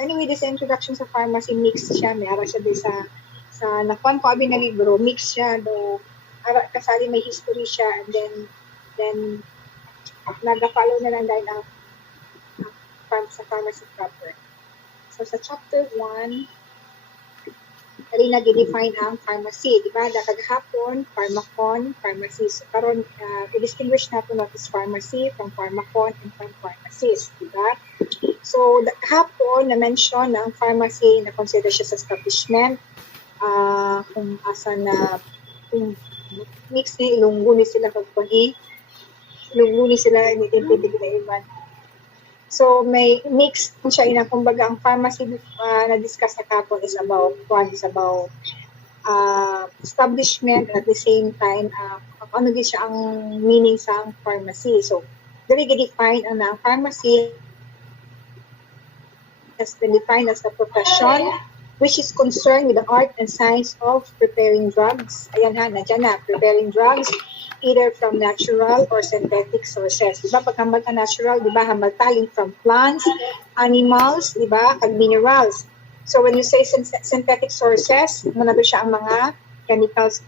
Anyway, this introduction sa pharmacy, mix siya. May ara siya din sa nakuan ko abi na libro, mix siya do ara kasali may history siya, and then nag-follow na lang dahil ang sa pharmacy proper. So sa chapter 1, dali na gi-define ang pharmacy, di ba? Kagahapon, pharmacon, pharmacist. Karon i-distinguish natin what is pharmacy from pharmacon and from pharmacist, di ba? So hapon na mention na ang pharmacy na consider siya sa establishment, kung asa na kung mix ni ilunggo ni sila kagpani ilunggo ni sila inintindi na iman. So may mix siya ina, kumbaga ang pharmacy na discuss na kapon is about establishment, at the same time ano din siya ang meaning sa ang pharmacy. So dili gi-define ang pharmacy has been defined as a profession which is concerned with the art and science of preparing drugs. Ayan ha, nandiyan na, preparing drugs either from natural or synthetic sources. Diba, pag hambal ka natural, diba, hambal taling from plants, animals, diba, kag minerals. So when you say synthetic sources, manado siya ang mga chemicals,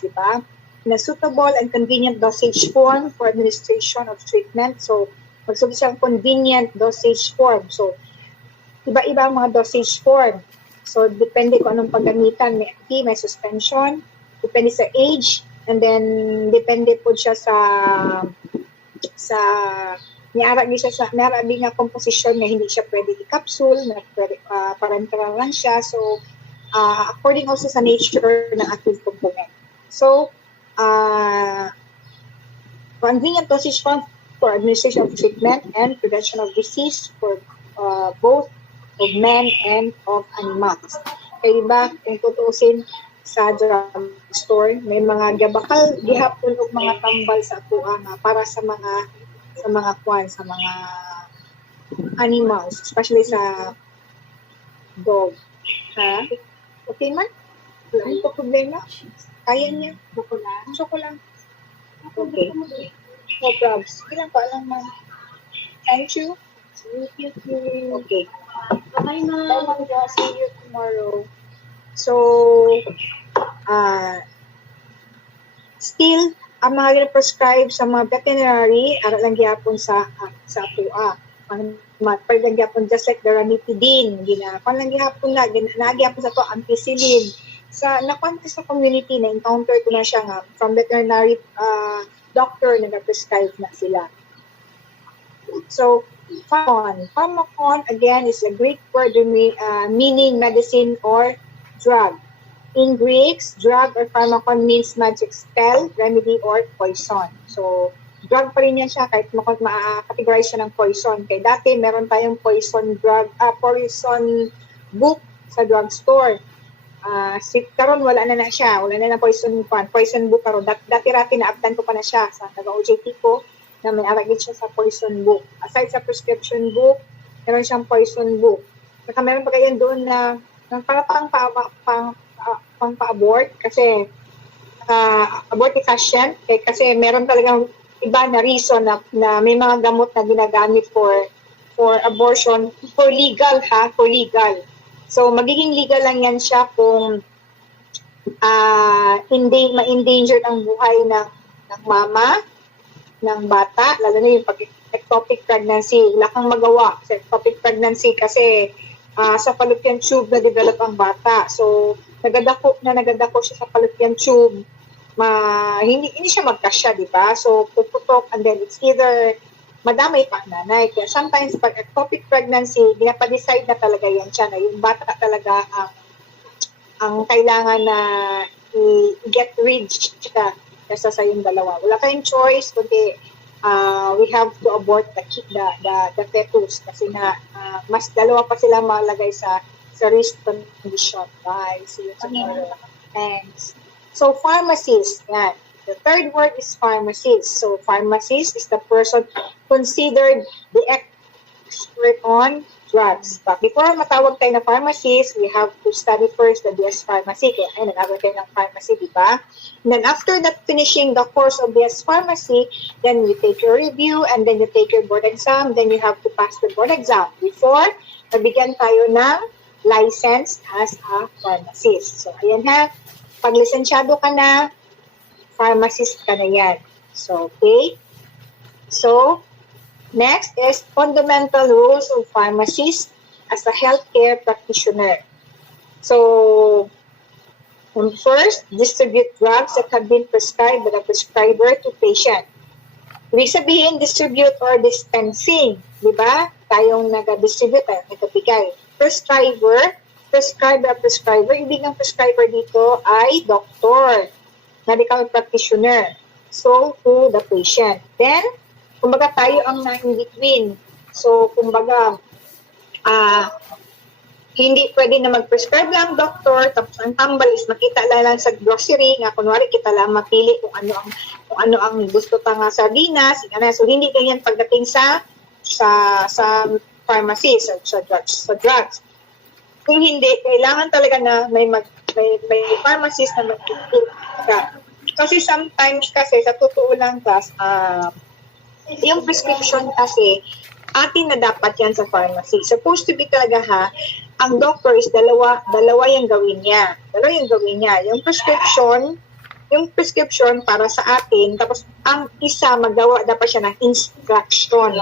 diba, in a suitable and convenient dosage form for administration of treatment. So magsugod siyang convenient dosage form. So iba-iba ang mga dosage form. So, depende kung anong paggamitan. May active, may suspension. Depende sa age. And then, depende po siya sa niarag siya sa nga composition na hindi siya pwede i-capsule, na pwede parenteral lang siya. So, according also sa nature ng active component. So, convenient dosage form for administration of treatment and prevention of disease for both of men and of animals. Kaya diba, kung tutusin sa drugstore, may mga gabakal gihapon og mga tambal sa atuwa nga para sa mga animals, especially sa dog. Ha? Okay man? Wala ko problema. Kaya niya. Suko lang. Okay. No problems. Ilang pa lang man. Thank you. Okay. Bye, ma'am. See you tomorrow. So, still, ang mga prescribe sa mga veterinary, ara lang gyapon sa atua. Ang lang gyapon just like the ranitidine, ginapan lang gyapon sa to ampicillin. Sa nakuan ko sa community na encounter ko na siya nga from veterinary doctor na nag-prescribe na sila. So, pharmacon again is a Greek word meaning medicine or drug. In Greek, drug or pharmacon means magic spell, remedy, or poison. So, drug pa rin yan siya kahit ma-categorize siya ng poison. Kaya dati meron tayong poison book sa drugstore. Karon wala na siya. Wala na poison book karon. Dati na-updan ko pa na siya sa taga-OJT ko na may aragit siya sa poison book. Aside sa prescription book, meron siyang poison book. Saka meron pa kayo doon na para pang-abort kasi abort efficient kasi meron talagang iba na reason na may mga gamot na ginagamit for abortion for legal. So magiging legal lang yan siya kung ma-endanger ang buhay ng mama, ng bata, lalo na yung ectopic pregnancy. Wala kang magawa sa ectopic pregnancy kasi sa fallopian tube na develop ang bata. So, nagadako siya sa fallopian tube. Hindi siya magkasya, di ba? So, puputok and then it's either madamay pa nanay. Kaya sometimes pag ectopic pregnancy, dinapadecide na talaga yan siya na yung bata talaga ang kailangan na i-get rid siya kesa sa yung dalawa. Wala kayong choice kundi we have to abort the fetus kasi na mas dalawa pa sila malagay sa risk condition. Bye. See you tomorrow. Thanks. So, pharmacist. Yan. The third word is pharmacist. So, pharmacist is the person considered the expert on drugs. But before matawag tayo na pharmacist, we have to study first the BS Pharmacy. Kaya ay nag-aral tayo ng pharmacy, di ba? And then after that, finishing the course of BS Pharmacy, then you take your review and then you take your board exam. Then you have to pass the board exam before mabigyan tayo ng license as a pharmacist. So, ayan ha. Pag lisensyado ka na, pharmacist ka na yan. So, okay. So, next is fundamental rules of pharmacist as a healthcare practitioner. So, first, distribute drugs that have been prescribed by the prescriber to patient. Ibig sabihin, distribute or dispensing. Di ba? Tayong nag-distribute, tayong nagkabigay. Prescriber, prescriber. Ibig ng prescriber dito ay doctor, medical practitioner. So, to the patient. Then, kumbaga tayo ang na-in-between. So, kumbaga, hindi pwede na mag-prescribe lang doctor, tapos ang tambal is makita lang sa grocery, nga kunwari kita lang mapili kung ano ang gusto ta nga sardinas, so hindi ganyan pagdating sa pharmacy, sa drugs. Kung hindi, kailangan talaga na may pharmacist na magpili ka. Kasi sometimes kasi sa totoo lang class, yung prescription kasi, atin na dapat yan sa pharmacy. Supposed to be talaga ha, ang doctor is dalawa yung gawin niya. Yung prescription para sa atin, tapos ang isa magawa dapat siya ng instruction.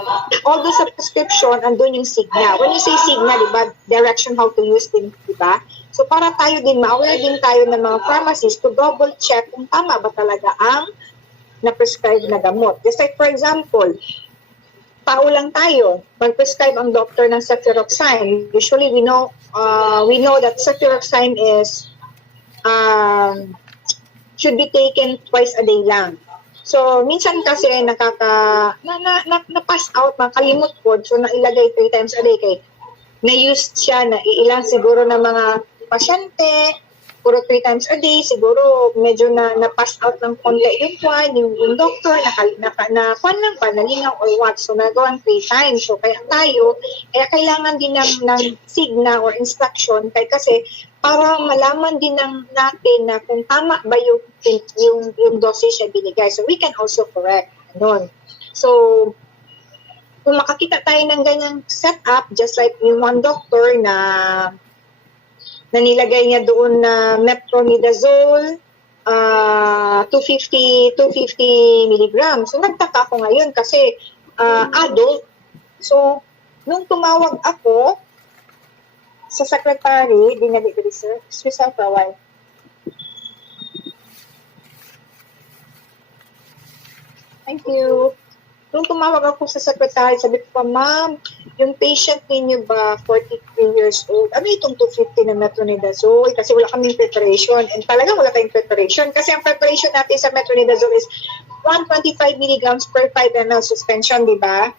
Although sa prescription, andun yung signa. When you say signa, diba, direction how to use din, diba? So para tayo din, ma-aware din tayo ng mga pharmacists to double check kung tama ba talaga ang na-prescribe na gamot. Just like for example, tao lang tayo, mag-prescribe ang doctor ng ceftriaxone. Usually, we know that ceftriaxone is should be taken twice a day lang. So, minsan kasi na-pass out, makalimot po, so nailagay 3 times a day kay na-use siya na ilang siguro na mga pasyente, puro 3 times a day, siguro medyo na-pass out ng konti yung doctor, nalingaw or what, so nagawang 3 times. So, kaya kailangan din ng signa or instruction, kasi para malaman din natin na kung tama ba yung dosage na binigay. So, we can also correct. Ganun. So, kung makakita tayo ng ganyang setup, just like yung one doctor na nilagay niya doon na metronidazole, 250 milligrams. So, nagtaka ako ngayon kasi adult. So, nung tumawag ako sa secretary, dinali ko sir, excuse me for a while. Thank you. Nung tumawag ako sa secretary, sabi ko pa, ma'am, yung patient ninyo ba 43 years old? Ano itong 250 na metronidazole? Kasi wala kaming preparation. And talagang wala tayong preparation. Kasi ang preparation natin sa metronidazole is 125 milligrams per 5 ml suspension, di ba?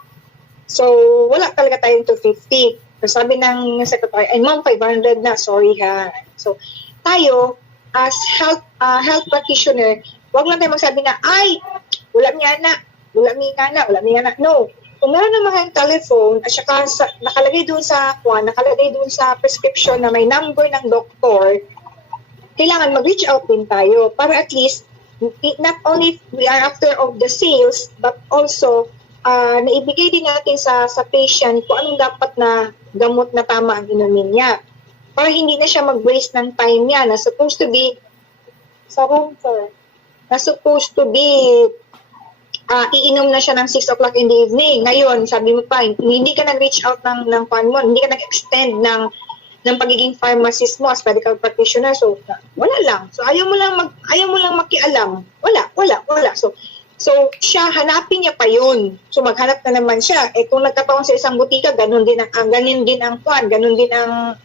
So, wala talaga tayong 250. So, sabi ng secretary, ay ma'am, 500 na. Sorry ha. So, tayo, as health practitioner, wag lang tayo magsabi na, ay, wala niya na. No. Kung meron naman kayong telephone at saka nakalagay doon sa prescription na may number ng doktor, kailangan mag-reach out din tayo para at least not only we are after of the sales but also naibigay din natin sa patient kung anong dapat na gamot na tama ang inumin niya. Para hindi na siya mag-waste ng time niya na supposed to be iinom na siya ng 6 o'clock in the evening. Ngayon, sabi mo pa, hindi ka nag-reach out ng pan mo, hindi ka nag-extend ng pagiging pharmacist mo as medical practitioner. So, wala lang. So, ayaw mo lang makialam. Wala. So, siya, hanapin niya pa yun. So, maghanap na naman siya. Kung nagkataon sa isang butika, ganun din ang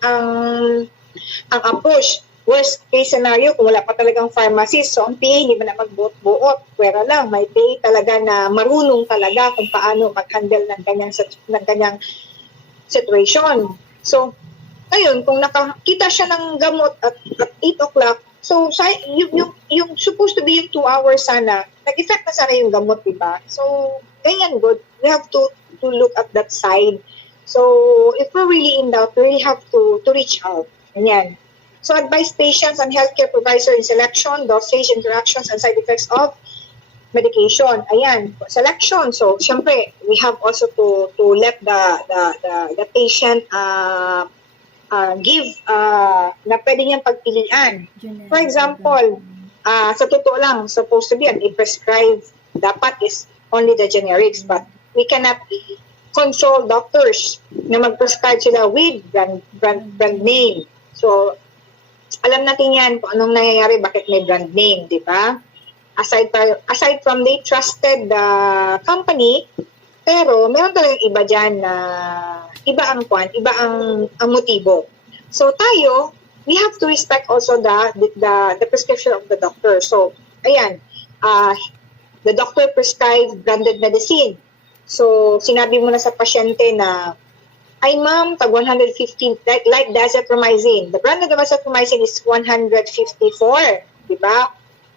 approach. Worst case scenario, kung wala pa talagang pharmacist, so ang PA hindi man na magbuot-buot, pwera lang, may PA talaga na marunong talaga kung paano mag-handle ng ganyang situation. So, ngayon, kung nakakita siya ng gamot at 8 o'clock, so yung supposed to be yung 2 hours sana, nag-effect na sana yung gamot, diba? So, ganyan good. We have to look at that side. So, if we're really in doubt, we really have to reach out. Ganyan. So, advise patients and healthcare provider in selection, dosage, interactions, and side effects of medication. Ayan, selection. So, syempre, we have also to let the patient give na pwede niyang pagpilian. For example, sa totoo lang, supposed to be an i-prescribe dapat is only the generics, but we cannot control doctors na mag-prescribe sila with brand name. So, alam natin yan kung anong nangyayari, bakit may brand name, di ba? Aside from they trusted the company, pero meron talagang iba dyan na iba ang motibo. So tayo, we have to respect also the prescription of the doctor. So, ayan, the doctor prescribed branded medicine. So, sinabi mo na sa pasyente na, ay ma'am, tag 115, like azithromycin. The brand of the azithromycin is 154, di ba?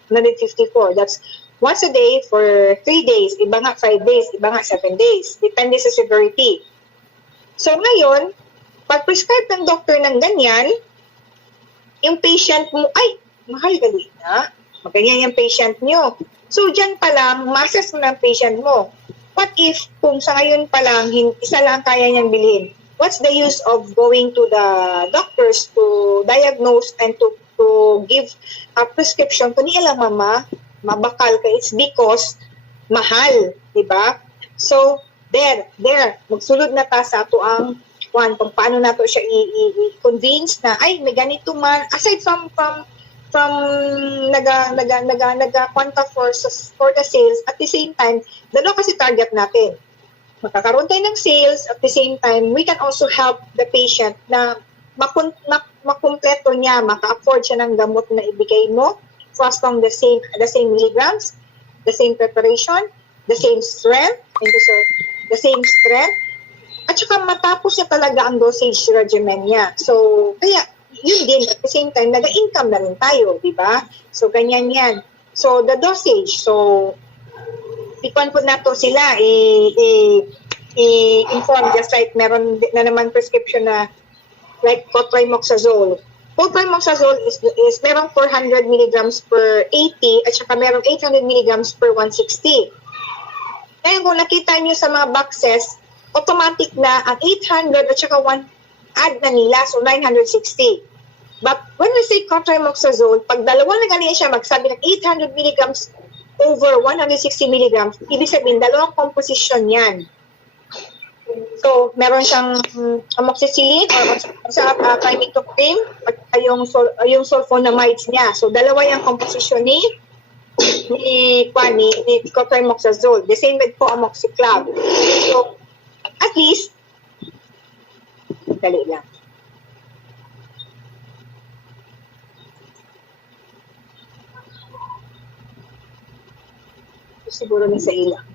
154. That's once a day for 3 days. Iba nga 5 days, iba nga 7 days. Depende sa severity. So ngayon, pag prescribe ng doctor ng ganyan, yung patient mo, ay, mahal gali na. Maganyan yung patient nyo. So dyan pa lang, masas mo ng patient mo. What if, kung sa ngayon pa lang, isa lang kaya niyang bilhin? What's the use of going to the doctors to diagnose and to give a prescription? Kung niya lang, mama, mabakal ka, it's because mahal, di ba? So, there, magsulod na ta sa ato ang kung paano nato siya i-convince na, ay, may ganito man, aside from nag-quanta for the sales, at the same time, dalawa kasi target natin. Magkakaroon tayo ng sales, at the same time, we can also help the patient na makumpleto niya, maka-afford siya ng gamot na ibigay mo, for as long the same milligrams, the same preparation, the same strength, at saka matapos niya talaga ang dosage regimen niya. So, kaya, yun din, at the same time, nag-income na rin tayo, di ba? So, ganyan yan. So, the dosage, so, ikuan po na to sila, i-inform, just like meron na naman prescription na, like cotrimoxazole. Cotrimoxazole is merong 400 milligrams per 80, at saka merong 800 milligrams per 160. Ngayon, kung nakita nyo sa mga boxes, automatic na ang 800 at saka 1 add na nila, so 960. But when we say cotrimoxazole, pag dalawa na ganyan siya, magsabi ng 800 milligrams over 160 milligrams, ibig sabihin, dalawang composition yan. So, meron siyang amoxicillin or sa trimethoprim at yung sulfonamides niya. So, dalawa yung composition ni cotrimoxazole. The same with po amoxiclav. So, at least, dali lang. Siguro na sa ilang.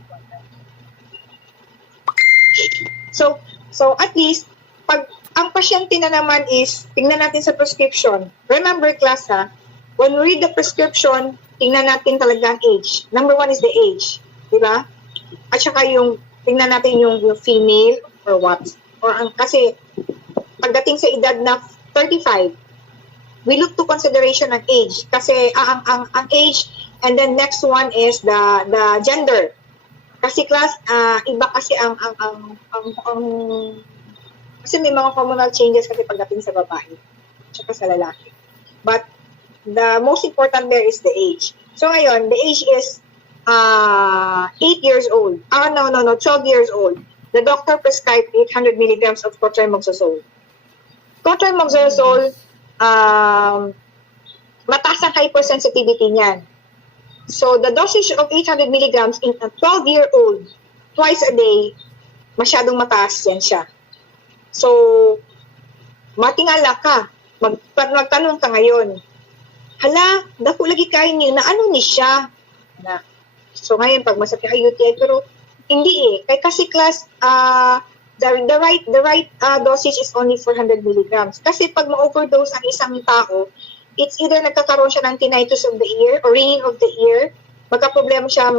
So at least, pag ang pasyente na naman is, tingnan natin sa prescription. Remember class ha, when we read the prescription, tingnan natin talaga ang age. Number 1 is the age. Diba? At saka tingnan natin yung female or what. Kasi, pagdating sa edad na 35, we look to consideration ng age. Kasi ang age, and then next one is the gender. Kasi class, iba kasi kasi may mga hormonal changes kasi pagdating sa babae tsaka sa lalaki. But the most important there is the age. So ngayon, the age is 8 years old. No, 12 years old. The doctor prescribed 800 milligrams of cotrimoxazole. Cotrimoxazole, mataas ang hypersensitivity niyan. So, the dosage of 800 milligrams in a 12-year-old, twice a day, masyadong mataas yan siya. So, matingala ka. Magtanong ka ngayon, hala, dako lagi kayo niyo na ano ni siya? So, ngayon, pag masakit ay UTI, pero hindi kasi class, the right dosage is only 400 milligrams. Kasi pag ma-overdose ang isang tao, it's either nagkakaroon siya ng tinnitus of the ear or ringing of the ear magka-problema siya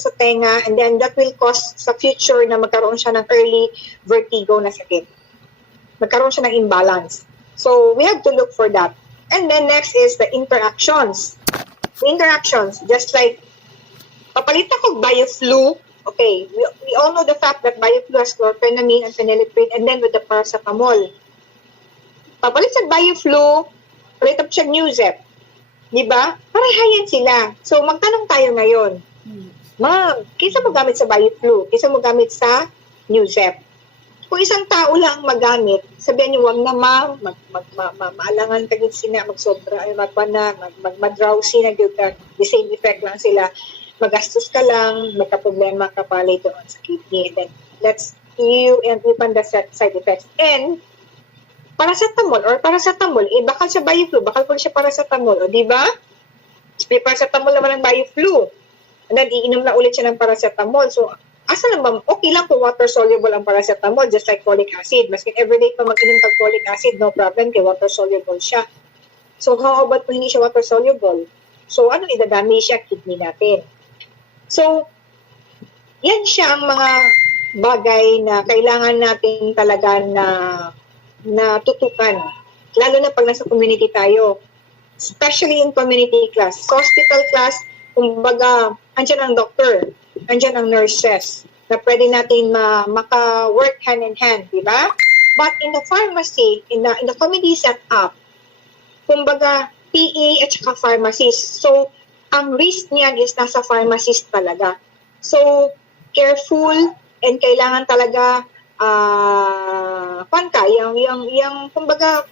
sa tenga, and then that will cause sa future na magkaroon siya ng early vertigo na sakit. Magkaroon siya ng imbalance. So, we have to look for that. And then next is the interactions. The interactions, just like, papalit ako BioFlu. Okay, we all know the fact that BioFlu has chlorpheniramine and phenylephrine, and then with the paracetamol. Papalit sa BioFlu, palit up siya Newzep. Diba? Parehayan sila. So, magtanong tayo ngayon. Ma'am, kaysa mo gamit sa BioFlu, kaysa mo gamit sa Newzep. Kung isang tao lang magamit, sabihan niyo, wag na ma'am, maalangan ka din sila, magsobra, mag-drowsy na yun, the same effect lang sila. Magastos ka lang, magka-problema ka pa later on sa kidney, and then you and the side effects. And, paracetamol, bakal siya BioFlu, bakal po siya paracetamol, o diba? May paracetamol naman ng BioFlu. And then, iinom na ulit siya ng paracetamol. So, asa naman, okay lang kung water-soluble ang paracetamol, just like folic acid. Maski everyday pa mag-inom ng folic acid, no problem, kaya water-soluble siya. So, how about kung hindi siya water-soluble? So, ano idadami siya? Kidney natin. So, yan siya ang mga bagay na kailangan natin talaga na tutukan. Lalo na pag nasa community tayo. Especially in community class. Sa hospital class, kumbaga, andyan ang doctor, andyan ang nurses, na pwede natin maka-work hand in hand, di ba? But in the pharmacy, in the community setup, kumbaga, PA at saka pharmacist. So, ang risk niyan is nasa pharmacist talaga. So, careful and kailangan talaga kumbaga,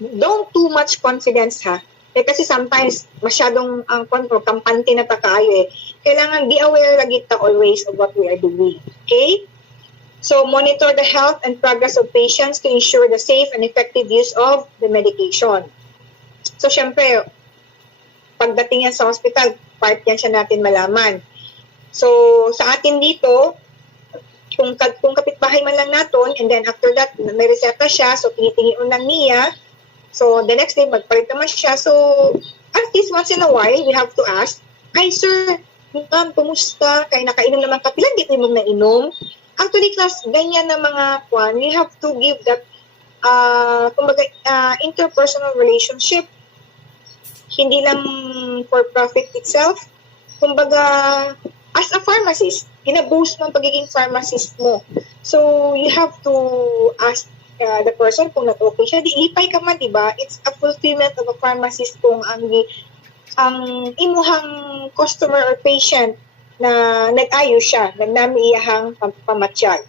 don't too much confidence ha. Kasi sometimes, masyadong ang kampante na takayo eh. Kailangan be aware lagi ta always of what we are doing. Okay? So, monitor the health and progress of patients to ensure the safe and effective use of the medication. So, syempre, pagdating yan sa hospital, part yan siya natin malaman. So, sa atin dito, kung kapitbahay man lang natin, and then after that, may reseta siya, so tinitingin lang niya. So, the next day, magpalit naman siya. So, at least once in a while, we have to ask, ay, sir, ma'am, kumusta? Kaya nakainom naman ka, pilang di mo nainom? Actually, class, ganyan na mga kwan, we have to give that, kumbaga, interpersonal relationship. Hindi lang for profit itself. Kumbaga, as a pharmacist, ina-boost mo ang pagiging pharmacist mo. So, you have to ask the person kung not okay siya. Di lipay ka man, diba? It's a fulfillment of a pharmacist kung ang imuhang customer or patient na nag-ayo siya, nagnamayahang pamatyag.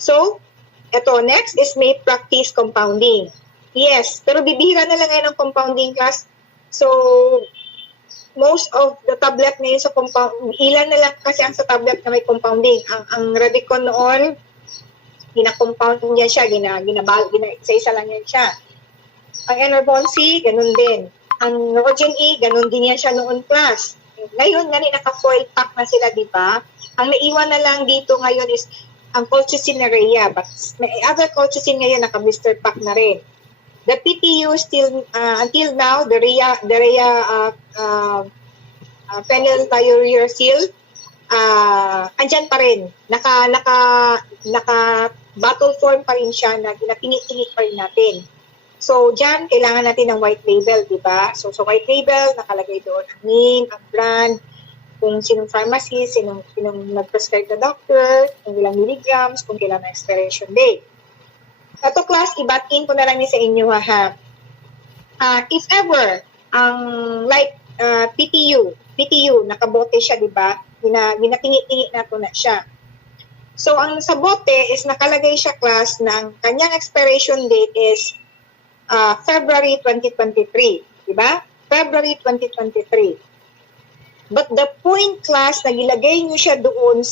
So, eto, next is may practice compounding. Yes, pero bibihira na lang ngayon ang compounding class. So, most of the tablet ngayon sa compound, ilan na lang kasi ang sa tablet na may compounding. Ang Radicon noon, gina-compound niya siya, isa-isa lang yan siya. Ang Enervon C, ganun din. Ang Rogen E, ganun din yan siya noon class. Ngayon, naka-foil pack na sila, di ba? Ang naiwan na lang dito ngayon is ang colchicine na Rhea, but may other colchicine ngayon naka-blister pack na rin. The PTU still, until now, the Rhea phenylthiuracil, andyan pa rin. Naka bottle form pa rin siya na pinitingit pa rin natin. So, dyan, kailangan natin ng white label, di ba? So, white label, nakalagay doon ang name, ang brand, kung sinong pharmacist, sinong nag-prescribe na doctor, kung ilang milligrams, kung kailan na expiration date. Ito, class, ibatin ko na lang sa inyo, ha. If ever, PTU, nakabote siya, di ba? Binatingi-tingi na ito na siya. So, ang sa bote is nakalagay siya, class, na ang kanyang expiration date is February 2023, di ba? February 2023. But the point, class, na gilagay nyo siya doon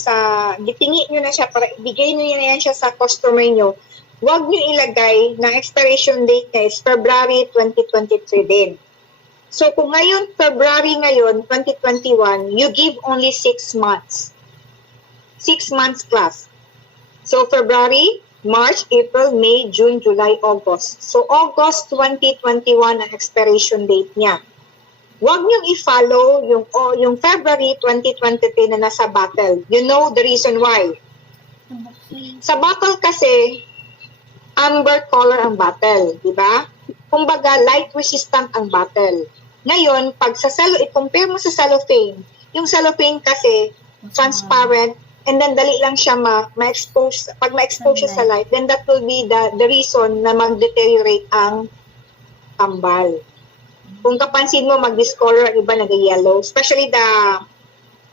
gitingi nyo na siya para ibigay nyo na yan siya sa customer nyo, huwag nyo ilagay na expiration date na is February 2023 din. So, kung ngayon, February ngayon, 2021, you give only 6 months. 6 months, class. So, February, March, April, May, June, July, August. So, August 2021 ang expiration date niya. Huwag niyong i-follow yung February 2023 na nasa bottle. You know the reason why. Sa bottle kasi, amber color ang bottle, di ba? Kumbaga, light resistant ang bottle. Ngayon, pag sa i-compare mo sa cellophane, yung cellophane kasi, transparent, and then dali lang siya ma-expose. Pag ma-expose siya sa light, then that will be the reason na mag-deteriorate ang tambal. Kung kapansin mo, mag-discolor ang iba nag-yellow, especially the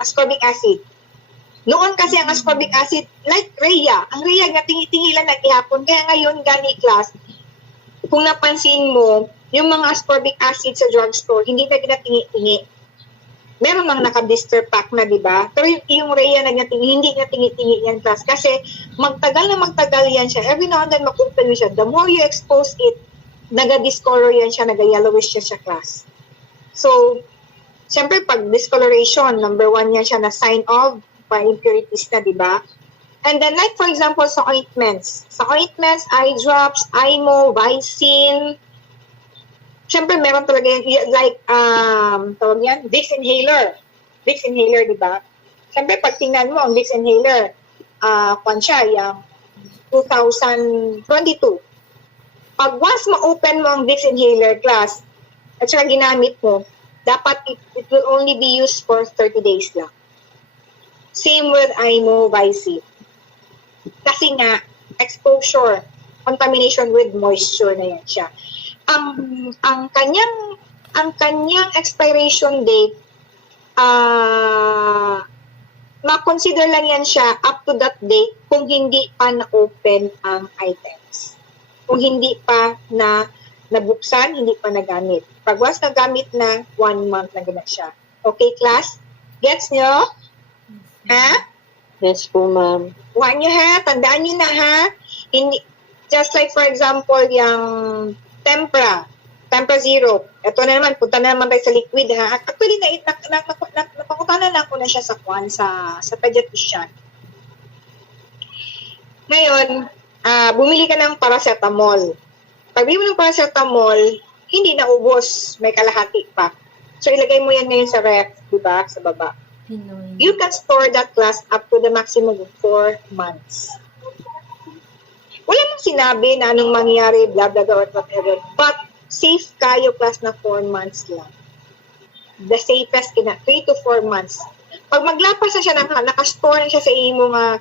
ascorbic acid. Noon kasi ang ascorbic acid, like Rhea, ang Rhea nga tingi-tingi lang nag-ihapon. Kaya ngayon, gani class, kung napansin mo, yung mga ascorbic acid sa drugstore, hindi na ginatingi-tingi. Meron mang naka-blister pack na, di ba? Pero yung Rhea na hindi na tingi-tingi yan, class. Kasi magtagal yan siya. Every now and then, mag-open siya. The more you expose it, naga-discolor yan siya, naga-yellowish siya, class. So, siyempre, pag discoloration, number 1 yan siya na sign of impurities na, di ba? And then, like, for example, sa ointments. Sa ointments, eye drops, eye mo, Vicin. Siyempre, meron talaga yan, like, tawag yan, Vicks inhaler. Vicks inhaler, di ba? Siyempre, pag tingnan mo, ang Vicks inhaler, kwan siya, yung 2022. Pag once ma-open mo ang Vicks inhaler, class, at saka ginamit mo, dapat it will only be used for 30 days lang. Same with IMO, Vicin. Kasi nga, exposure, contamination with moisture na yan siya. Ang kanyang expiration date, ma-consider lang yan siya up to that date kung hindi pa na-open ang items. Kung hindi pa nabuksan, hindi pa nagamit. Pag once nagamit na, 1 month na gina siya. Okay, class? Gets nyo? Ha? Yes po, ma'am. Huwag nyo ha? Tandaan nyo na ha? Hindi, just like for example, yung Tempra Zero. Ito na naman, punta na naman tayo sa liquid ha. Actually, napakutanan lang ko na siya sa pediatrician. Ngayon, bumili ka ng paracetamol. Pag bili mo ng paracetamol, hindi naubos, may kalahati pa. So, ilagay mo yan ngayon sa ref, di ba? Sa baba. You can store that class up to the maximum of 4 months. Wala nang sinabi na anong mangyari, blah, blah, blah, whatever. But, safe kayo class na 4 months lang. The safest, 3 to 4 months. Pag maglapas na siya, nakastore na siya sa imo na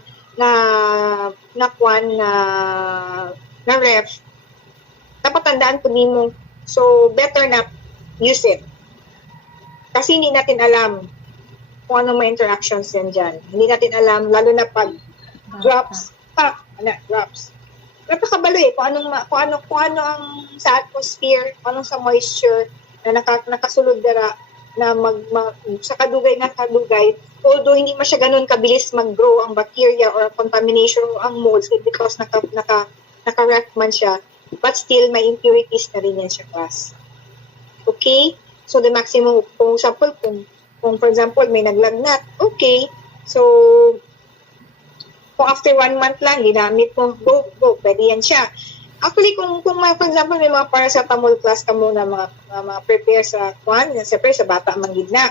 ref, dapat tandaan po mo. So, better na use it. Kasi hindi natin alam kung anong may interactions yan dyan. Hindi natin alam, lalo na pag drops, drops. Napakabalo kung ano ang sa atmosphere, kung anong sa moisture na nakasulod dara na sa kadugay, although hindi man siya ganun kabilis mag-grow ang bacteria or contamination ang molds because naka-ref man siya, but still may impurities na rin yan siya, class. Okay? So the maximum, kung for example may naglagnat, okay, so kung after 1 month lang, ginamit mo, go, pwede yan siya. Actually, kung for example, may mga paracetamol class ka muna, mga prepare sa siyempre sa bata manggid na.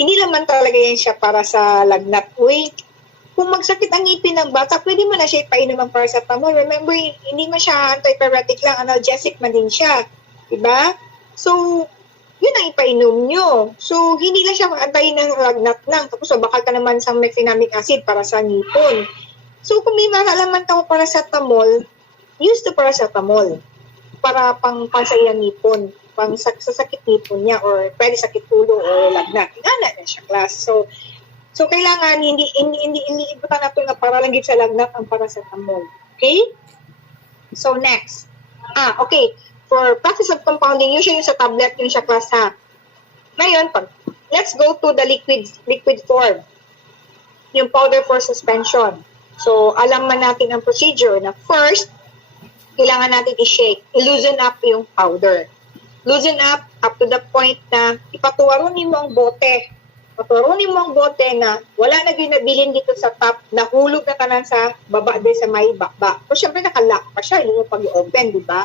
Hindi naman talaga yan siya para sa lagnat. Uy, kung magsakit ang ngipin ng bata, pwede mo na siya ipainom ng paracetamol. Remember, hindi man siya antipyretic lang, analgesic man din siya. Diba? So, yun ang ipainom nyo. So, hindi lang siya antay ng lagnat lang. Tapos, bakal ka naman sa mefenamic acid para sa ngipon. So, kung may malalaman ka mo paracetamol, use the paracetamol para sa iyang ngipon, sa sakit ngipon niya, or pwede sakit ulo o lagnat. Gana na siya, class. So kailangan, hindi ibutan natin na para lang sa lagnat ang paracetamol. Okay? So, next. Okay. For process of compounding, usually yung sa tablet, yung siya, class, ha. Ngayon, let's go to the liquid form. Yung powder for suspension. So, alam man natin ang procedure na first, kailangan natin i-shake, i-loosen up yung powder. Loosen up to the point na ipatuwaronin mo ang bote Paturunin mo ang bote na wala na ginabilin dito sa top, nahulog na kanan sa baba din sa may bakba. O syempre nakalock pa siya, hindi mo pag-open, di ba?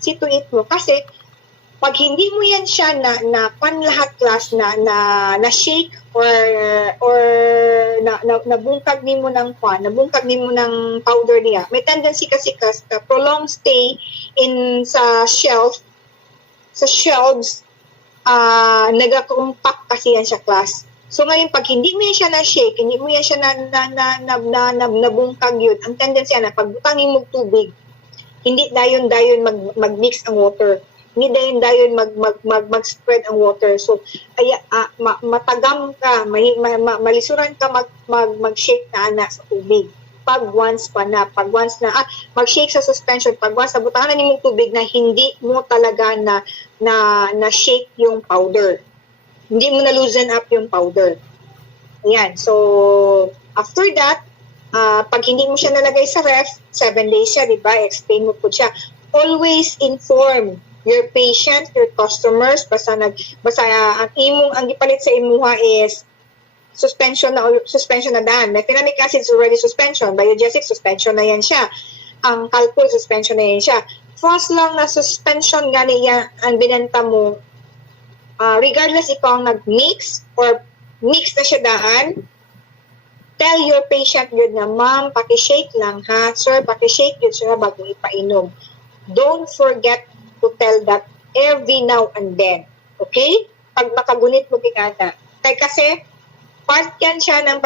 See to it mo. Kasi pag hindi mo yan siya na pan lahat class na shake or nabungkag nimo ng nabungkag nimo ng powder niya, may tendency kasi prolonged stay in sa shelves nagakumpak kasi yan siya class. So ngayon pag hindi mo yan siya na shake, hindi mo yan siya nabungkag yun, ang tendency na pag butangin mo tubig, hindi dayon mag-mix ang water. Hindi dayon mag-spread ang water. So, matagam ka, malisuran ka mag-shake na ana sa tubig. Pag once mag-shake sa suspension, pag once na butangan na nimong tubig na hindi mo talaga na shake yung powder. Hindi mo na loosen up yung powder. Ayan. So, after that, pag hindi mo siya nalagay sa ref, 7 days siya, di ba? Explain mo po siya. Always inform your patient, your customers, basta ang ipalit sa imuha is suspension na daan. Mefenamic acid is already suspension. Biogesic suspension na yan siya. Ang calpol suspension na yan siya. Fast lang na suspension gani yan ang binenta mo. Regardless ikaw nag-mix or mix na siya daan, tell your patient yun na, ma'am, pakishake lang ha. Sir, pakishake yun siya bago ipainom. Don't forget to tell that every now and then. Okay? Pag makagunit mo kikata. Kasi part yan siya ng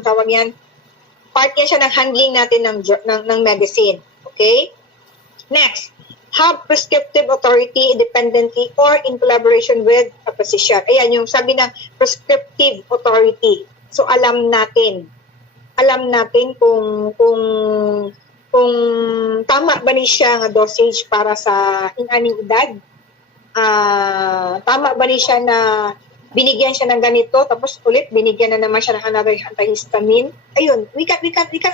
tawag yan, part yan siya ng handling natin ng medicine. Okay? Next, have prescriptive authority independently or in collaboration with a physician. Ayan, yung sabi ng prescriptive authority. So, alam natin kung tama ba ni siya nga dosage para sa inaning edad. Tama ba ni siya na binigyan siya ng ganito, tapos ulit binigyan na naman siya ng another antihistamine. Ayun, we can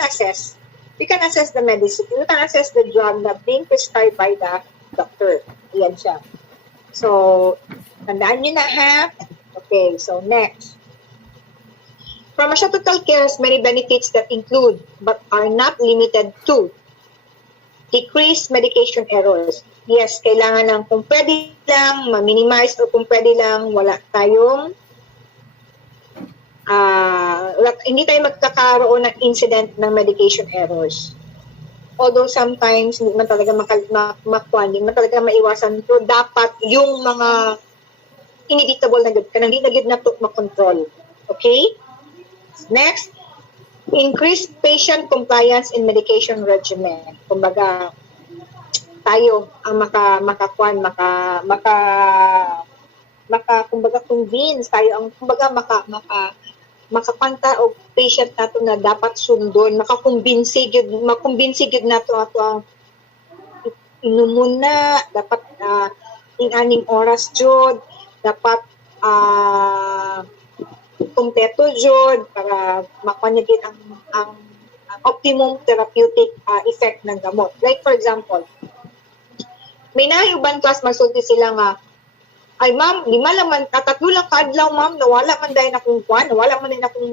assess. We can assess the medicine. We can assess the drug na being prescribed by the doctor. Ayan siya. So, tandaan nyo na ha. Okay, so next. Pharmaceutical care has many benefits that include, but are not limited to, decrease medication errors. Yes, kailangan lang kung pwede lang ma-minimize o kung pwede lang wala tayong hindi tayo magkakaroon ng incident ng medication errors. Although sometimes hindi man talaga hindi man talaga maiwasan, pero dapat yung mga inevitable na good ka hindi na good na makontrol. Okay? Next, increase patient compliance in medication regimen. Kumbaga, tayo ang convince tayo ang makapanta o patient nato na dapat sundon, makumbinsi gid nato ato ang inumon na dapat aning oras jud dapat kumpleto jud para makanyagin ang optimum therapeutic effect ng gamot. Like for example, may naiuban class magsulti sila nga, ay ma'am, 5 lang man, 3 lang kaadlaw ma'am, nawala man dahil akong nawala man dahil akong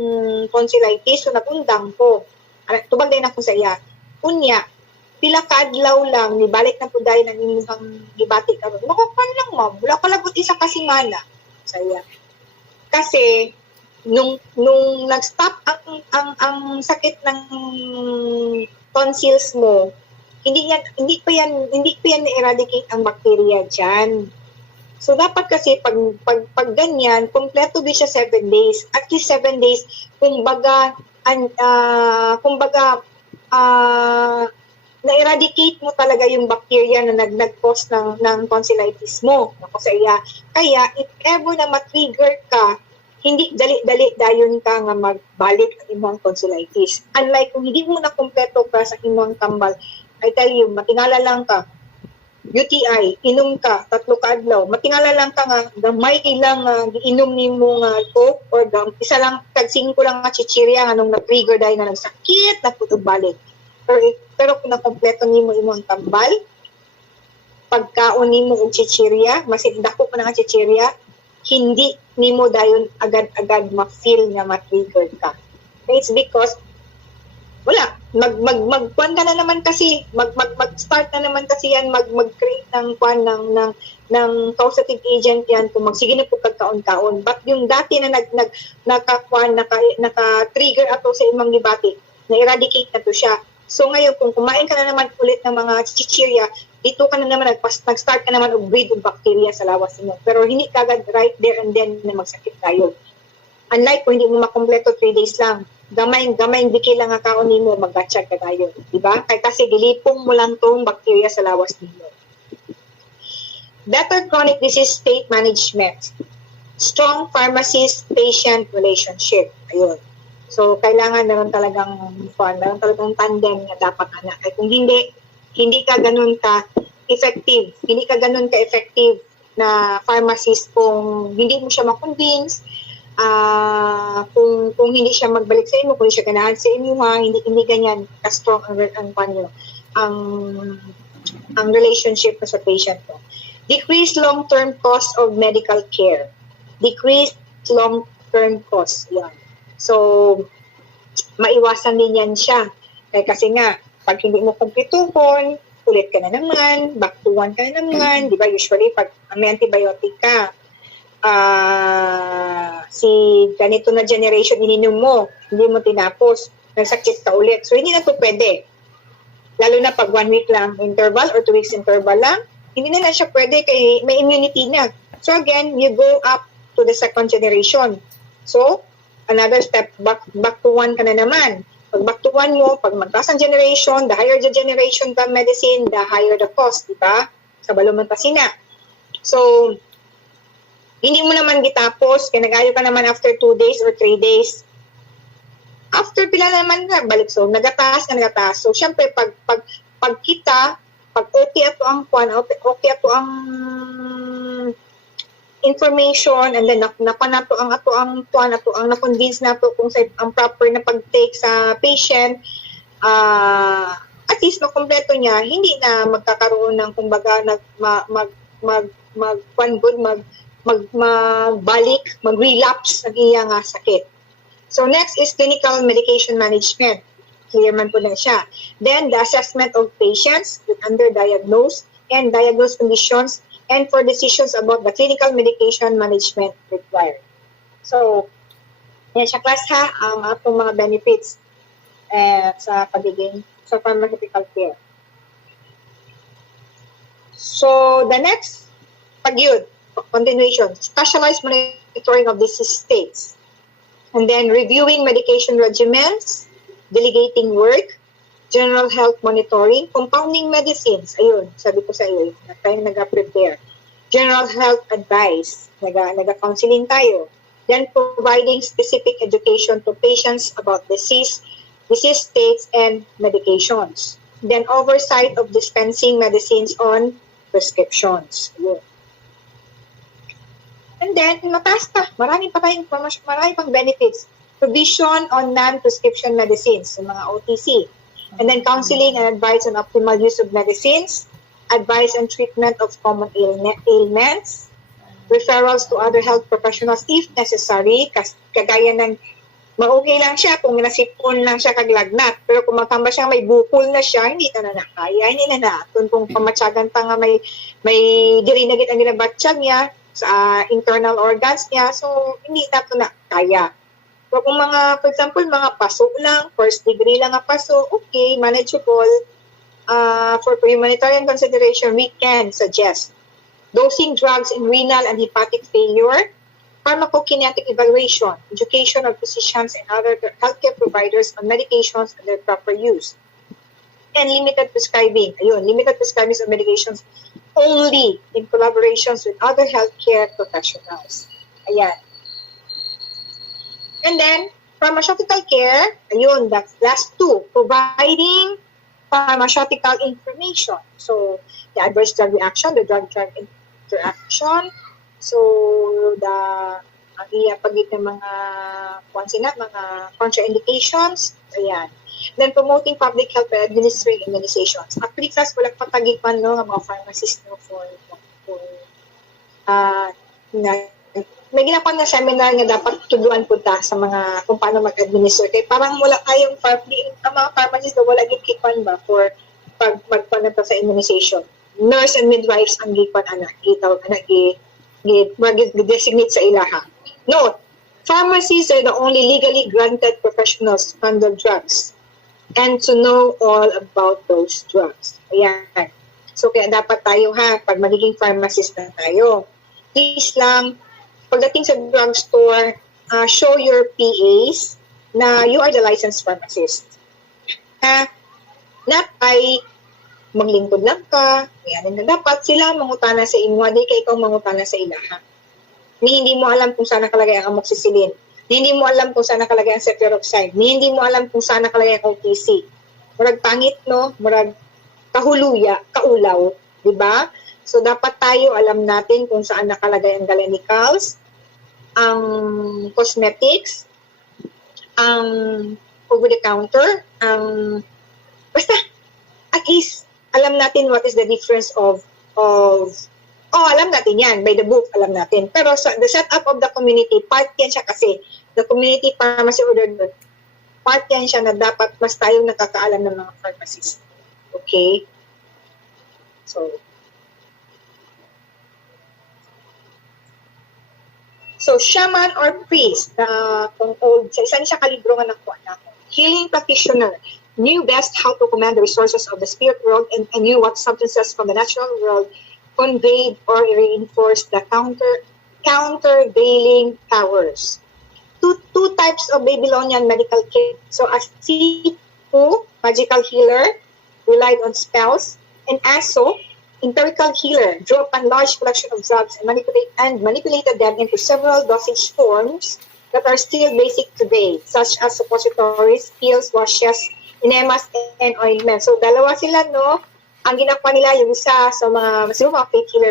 tonsillitis, so nagundang ko. Tubag dahil ako sa iya. Unya, pila kaadlaw lang, nibalik na po dahil ng inyong gibati ka. Makukuan lang ma'am, wala ka labot isa kasimana sa iya. Kasi, nung nag-stop ang sakit ng tonsils mo, hindi pa yan na-eradicate ang bacteria diyan. So dapat kasi pag ganyan, kompleto din siya 7 days. At least 7 days kumbaga na-eradicate mo talaga yung bacteria na nag-cause ng tonsillitis mo. Kaya if ever na ma-trigger ka, hindi dali dayon ka nga magbalik ang imong tonsillitis. Unlike kung hindi mo na kompleto ka sa imong kambal, I tell you, matingala lang ka, UTI, inom ka, 3 kaadlaw, matingala lang ka nga, gamay ilang giinom nimo nga coke or isa lang, tag 5 lang nga chichirya nga nung na-trigger dahil na nagsakit, naputog balik. Pero kung nakompleto nimo imong kambal, pagkaon nimo og chichirya, masin dako pa nga chichirya, hindi nimo dayon agad-agad ma-feel nga ma-trigger ka. It's because wala, magkuan ka na naman kasi, mag-start na naman kasi yan, mag-create ng kuan ng causative agent yan kung magsige na po kagkaon-kaon. But yung dati na naka-trigger ato sa imong gibati, na-eradicate na to siya. So ngayon, kung kumain ka na naman ulit ng mga chichirya, dito ka na naman, nag-start ka naman og breed of bacteria sa lawas mo. Pero hindi kagad right there and then na magsakit tayo. Unlike kung hindi mo makompleto 3 days lang, gamay biki lang nga kaon nimo maggatsyag ka tayo, di ba? Kay kasi dilipong mo lang tong bacteria sa lawas nimo. Better chronic disease state management. Strong pharmacist-patient relationship. Ayun. So kailangan meron talagang tandem na dapat ana. Kay kung hindi ka ganun ka effective, hindi ka ganun ka effective na pharmacist kung hindi mo siya ma-convince. Kung hindi siya magbalik sa inyo, kung hindi siya ganahan sa inyo, hindi ganyan ka-strong ang relationship sa patient mo. Decrease long-term cost of medical care. Decrease long-term cost. Yan. So, maiwasan din yan siya. Kasi nga, pag hindi mo kumpletuhon, ulit ka na naman, back to one ka na naman, di ba? Usually, pag may antibiotic ka, si ganito na generation ininom mo, hindi mo tinapos, nagsakit ka ulit. So, hindi na ito pwede. Lalo na pag 1 week lang interval or 2 weeks interval lang, hindi na siya pwede kay may immunity na. So, again, you go up to the second generation. So, another step, back to 1 ka na naman. Pag back to 1 mo, pag magtaas ang generation, the higher the generation ka medicine, the higher the cost, di ba? Sa baluman pa sina. So, hindi mo naman gitapos, kaya nag-ayo ka naman after 2 days or 3 days. After pila naman na balik, so nagataas. So, syempre, pag kita, pag okay ato ang information, and then na-convince nato kung sa ang proper na pag-take sa patient, at least makompleto niya, hindi na magkakaroon ng kumbaga magbalik, mag-relapse ang iyang sakit. So next is clinical medication management. Clear man po na siya. Then the assessment of patients with underdiagnosed and diagnosed conditions and for decisions about the clinical medication management required. So, yan siya class ha, ang atong mga benefits sa pagiging sa pharmaceutical care. So, the next, continuation, specialized monitoring of disease states. And then reviewing medication regimens, delegating work, general health monitoring, compounding medicines. Ayun, sabi ko sa iyo, tayo nag-prepare. General health advice, nag-counseling tayo. Then providing specific education to patients about disease states and medications. Then oversight of dispensing medicines on prescriptions. Ayun. And then, mataas pa. Marami pang benefits. Provision on non-prescription medicines, yung mga OTC. And then, counseling and advice on optimal use of medicines, advice on treatment of common ailments, referrals to other health professionals if necessary, kagaya ng okay lang siya kung nasipon lang siya kaglagnat. Pero kung matamba siya, may bukol na siya, hindi na kaya, hindi na natin. Kung pamatsagan pa nga may dirinagit ang ginabatsyag niya, sa internal organs niya, so hindi nato na kaya. So kung for example, mga paso lang, first degree lang ang paso, okay, manageable. For humanitarian consideration, we can suggest dosing drugs in renal and hepatic failure, pharmacokinetic evaluation, education of physicians and other healthcare providers on medications and their proper use, and limited prescribing. Ayun, limited prescribing of medications only in collaborations with other healthcare professionals. Ayan. And then, pharmaceutical care, ayun, the last two, providing pharmaceutical information. So, the adverse drug reaction, the drug-drug interaction, so, ang iyapagit ng mga contraindications, ayan. Then promoting public health by administering immunizations. Actually, class, walang patagipan, no, ang mga pharmacists, no, for may ginagawa na seminar nga dapat tuduan po ta sa mga kung paano mag-administer. Kaya parang wala kayong ang mga pharmacists na wala gikikwan ba for pag magpanan sa immunization. Nurse and midwives ang gikwan anak, designate sa ilaha. Note, pharmacists are the only legally granted professionals to handle drugs and to know all about those drugs. Ayan. So, kaya dapat tayo pag magiging pharmacist na tayo, please lang, pagdating sa drugstore, show your PAs na you are the licensed pharmacist. Not ay maglingkod lang ka, yan na dapat sila mangutana sa inyo, di ka ikaw mangutana sa ilaha. Hindi mo alam kung saan nakalagay ang amoxicillin. Hindi mo alam kung saan nakalagay ang cefuroxime. Hindi mo alam kung saan nakalagay ang OTC. Murag pangit, no? Murag kahuluya, kaulaw, di ba? So, dapat tayo alam natin kung saan nakalagay ang galenicals, ang cosmetics, ang over-the-counter, basta, at least, alam natin what is the difference alam natin yan, by the book, alam natin. Pero the setup of the community, part yan siya kasi, the community pharmacy order, part yan siya na dapat mas tayong nakakaalam ng mga pharmacists. Okay? So, shaman or priest, kung old, sa isa siya kalibro nga nakuha na ako. Healing practitioner, knew best how to command the resources of the spirit world and knew what substances from the natural world conveyed or reinforced the countervailing powers. Two types of Babylonian medical kit. So, a Sifu, magical healer, relied on spells, and Aso, empirical healer, drew upon large collection of drugs and manipulated them into several dosage forms that are still basic today, such as suppositories, pills, washes, enemas, and ointments. So, dalawa sila, no? Ang ginagawa nila, yung isa sa mga faith healer